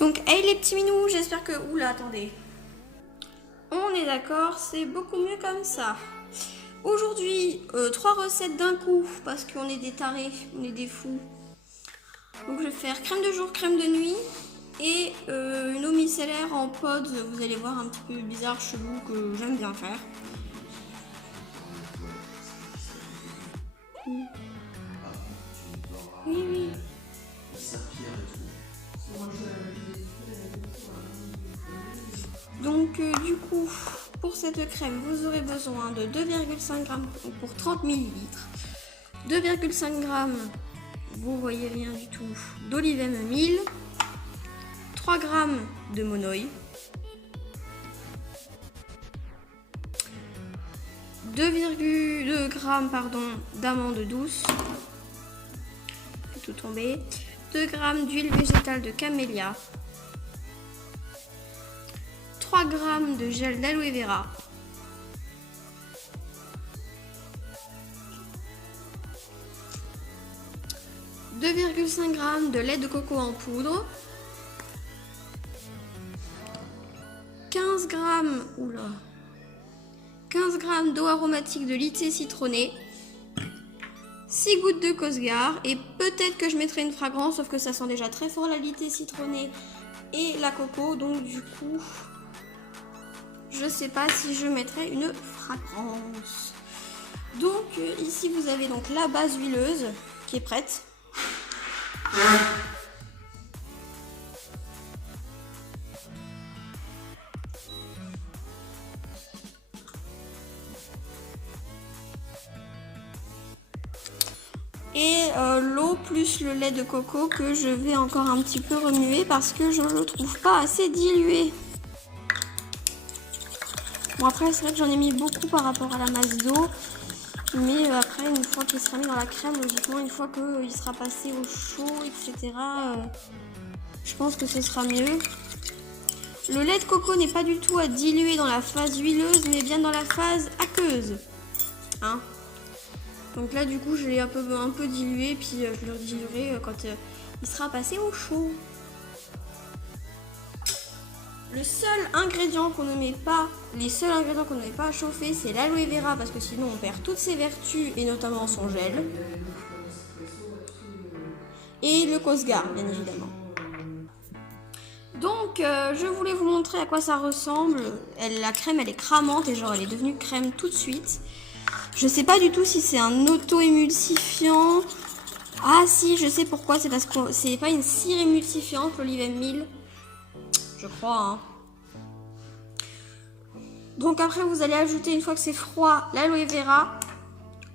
Donc, hey les petits minous, j'espère que... Oula, attendez. On est d'accord, c'est beaucoup mieux comme ça. Aujourd'hui, 3 recettes d'un coup, parce qu'on est des tarés, on est des fous. Donc je vais faire crème de jour, crème de nuit et une eau micellaire en pods, vous allez voir un petit peu bizarre, chelou, que j'aime bien faire. Oui, oui. Donc du coup, pour cette crème, vous aurez besoin de 2,5 g pour 30 ml, 2,5 g, vous voyez rien du tout, d'olivem 1000, 3 g de monoï, 2,2 g d'amandes douces, tout tombé, 2 g d'huile végétale de camélia, 3 g de gel d'aloe vera, 2,5 g de lait de coco en poudre, 15 g d'eau aromatique de lycée citronné, 6 gouttes de Cosgar et peut-être que je mettrai une fragrance, sauf que ça sent déjà très fort la lycée citronné et la coco, donc du coup je sais pas si je mettrai une fragrance. Donc ici vous avez donc la base huileuse qui est prête. Et l'eau plus le lait de coco que je vais encore un petit peu remuer parce que je ne le trouve pas assez dilué. Bon, après c'est vrai que j'en ai mis beaucoup par rapport à la masse d'eau, mais après une fois qu'il sera mis dans la crème, logiquement une fois qu'il sera passé au chaud, etc., je pense que ce sera mieux. Le lait de coco n'est pas du tout à diluer dans la phase huileuse, mais bien dans la phase aqueuse, hein. Donc là du coup je l'ai un peu dilué, puis je le diluerai quand il sera passé au chaud. Le seul ingrédient qu'on ne met pas, les seuls ingrédients qu'on ne met pas à chauffer, c'est l'aloe vera parce que sinon on perd toutes ses vertus et notamment son gel. Et le Cosgar bien évidemment. Donc je voulais vous montrer à quoi ça ressemble. La crème elle est cramante et genre elle est devenue crème tout de suite. Je sais pas du tout si c'est un auto-émulsifiant. Ah si, je sais pourquoi, c'est parce que c'est pas une cire émulsifiante l'olivem 1000. Je crois, hein. Donc après vous allez ajouter, une fois que c'est froid, l'aloe vera,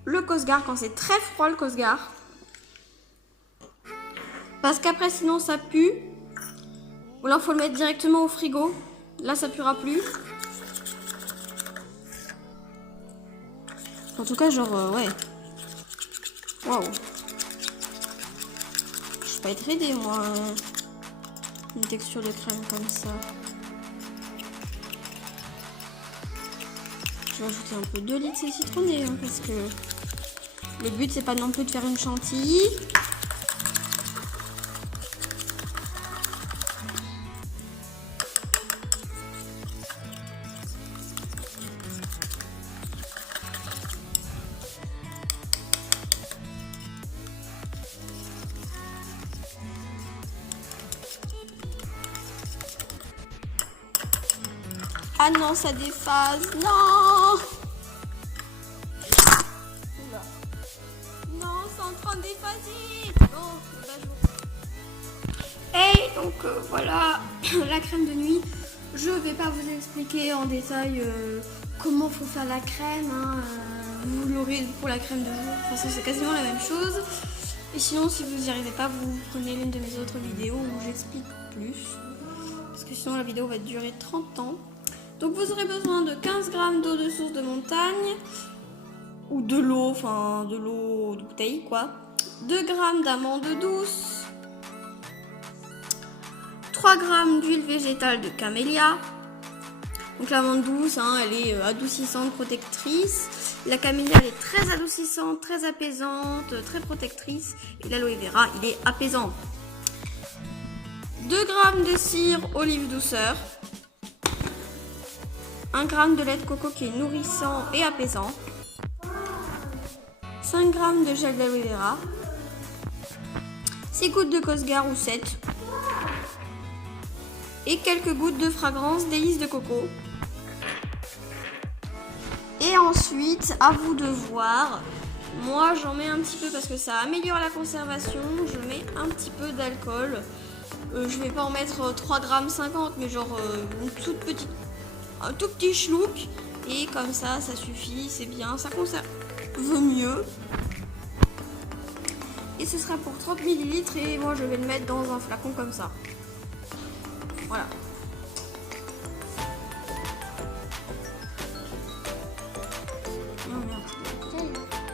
le Cosgar quand c'est très froid le Cosgar. Parce qu'après sinon ça pue. Ou alors faut le mettre directement au frigo. Là ça puera plus. En tout cas genre ouais. Waouh. Je vais pas être aidée moi. Une texture de crème comme ça. Je vais ajouter un peu de lycée citronné hein, parce que le but c'est pas non plus de faire une chantilly. Ah non, ça déphase. Non. Oula. Non, c'est en train de déphaser. Bon, et donc voilà la crème de nuit. Je vais pas vous expliquer en détail comment faut faire la crème. Hein. Vous l'aurez pour la crème de jour. De toute façon, c'est quasiment la même chose. Et sinon, si vous n'y arrivez pas, vous prenez l'une de mes autres vidéos où j'explique plus. Parce que sinon, la vidéo va durer 30 ans. Donc vous aurez besoin de 15 g d'eau de source de montagne, ou de l'eau, enfin de l'eau de bouteille quoi, 2 g d'amandes douces, 3 g d'huile végétale de camélia. Donc l'amande douce, hein, elle est adoucissante, protectrice. La camélia, elle est très adoucissante, très apaisante, très protectrice. Et l'aloe vera, il est apaisant. 2 g de cire olive douceur, 1 g de lait de coco qui est nourrissant et apaisant, 5 g de gel d'aloe vera, 6 gouttes de Cosgar ou 7 et quelques gouttes de fragrance délice de coco. Et ensuite, à vous de voir. Moi, j'en mets un petit peu parce que ça améliore la conservation. Je mets un petit peu d'alcool. Je vais pas en mettre 3,50 g, mais genre une toute petite, un tout petit schluck. Et comme ça, ça suffit, c'est bien, ça conserve mieux. Et ce sera pour 30 ml et moi je vais le mettre dans un flacon comme ça. Voilà.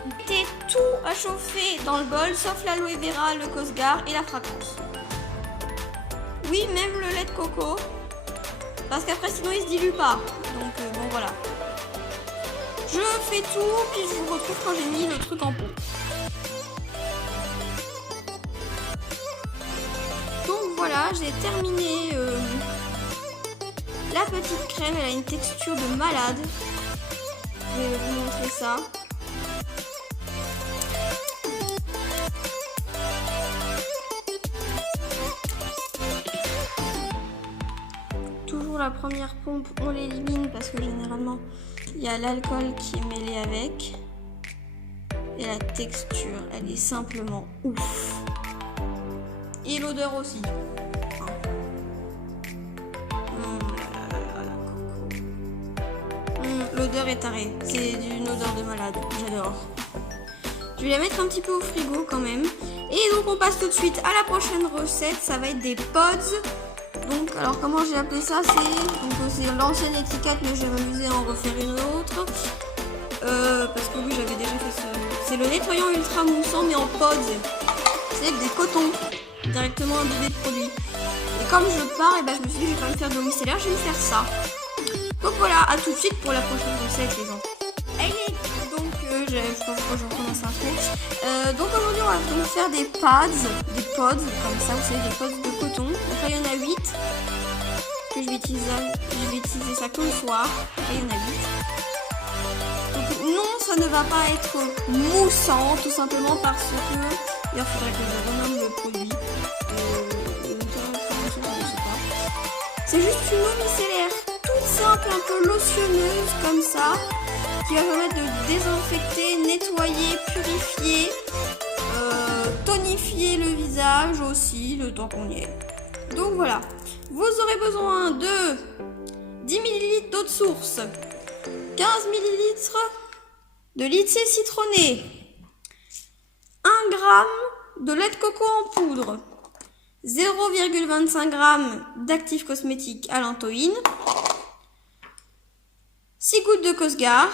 Mettez tout à chauffer dans le bol sauf l'aloe vera, le Cosgar et la fragrance. Oui, même le lait de coco. Parce qu'après sinon il se dilue pas. Donc bon voilà. Je fais tout puis je vous retrouve quand j'ai mis le truc en pot. Donc voilà, j'ai terminé la petite crème. Elle a une texture de malade. Je vais vous montrer ça. Toujours la première pompe, on l'élimine parce que généralement il y a l'alcool qui est mêlé avec. Et la texture, elle est simplement ouf. Et l'odeur aussi. L'odeur est tarée. C'est une odeur de malade. J'adore. Je vais la mettre un petit peu au frigo quand même. Et donc on passe tout de suite à la prochaine recette. Ça va être des pods. Donc alors comment j'ai appelé ça? C'est l'ancienne étiquette, mais je vais m'amuser à en refaire une autre. Parce que oui, j'avais déjà fait ça. C'est le nettoyant ultra moussant mais en pods. C'est avec des cotons. Directement imbibé de produit. Et comme je pars, et ben je me suis dit je vais pas me faire de micellaire, je vais me faire ça. Donc voilà, à tout de suite pour la prochaine recette les enfants. Allez, donc je sais pas pourquoi je recommence un peu. Donc aujourd'hui on va donc faire des pods comme ça, vous savez, des pods de coton. Donc là il y en a 8 que je vais utiliser ça que le soir. Là il y en a 8. Donc non, ça ne va pas être moussant, tout simplement parce que il faudrait que je renomme le produit. C'est juste une eau micellaire toute simple, un peu lotionneuse comme ça, qui va permettre de désinfecter, nettoyer, purifier, tonifier le visage aussi, le temps qu'on y est. Donc voilà, vous aurez besoin de 10 ml d'eau de source, 15 ml de lycée citronné, 1 g de lait de coco en poudre, 0,25 g d'actifs cosmétiques allantoïne, 6 gouttes de Cosgar,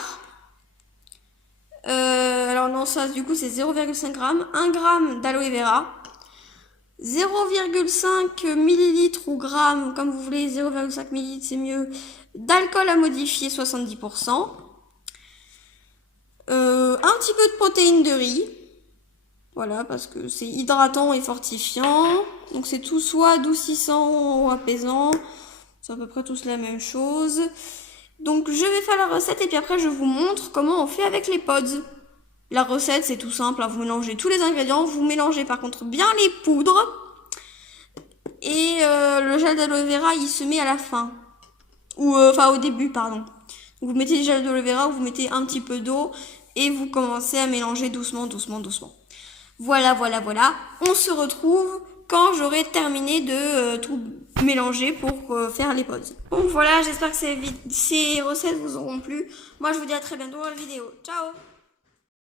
alors non ça du coup c'est 0,5 g, 1 g d'aloe vera, 0,5 ml ou gramme comme vous voulez, 0,5 ml c'est mieux, d'alcool à modifier 70%, un petit peu de protéines de riz. Voilà, parce que c'est hydratant et fortifiant. Donc c'est tout soit adoucissant ou apaisant. C'est à peu près tous la même chose. Donc je vais faire la recette et puis après je vous montre comment on fait avec les pods. La recette c'est tout simple, hein, vous mélangez tous les ingrédients. Vous mélangez par contre bien les poudres. Et le gel d'aloe vera il se met à la fin. Ou enfin au début pardon. Donc, vous mettez le gel d'aloe vera, vous mettez un petit peu d'eau. Et vous commencez à mélanger doucement. Voilà. On se retrouve quand j'aurai terminé de tout mélanger pour faire les pods. Donc voilà, j'espère que ces recettes vous auront plu. Moi, je vous dis à très bientôt dans la vidéo. Ciao!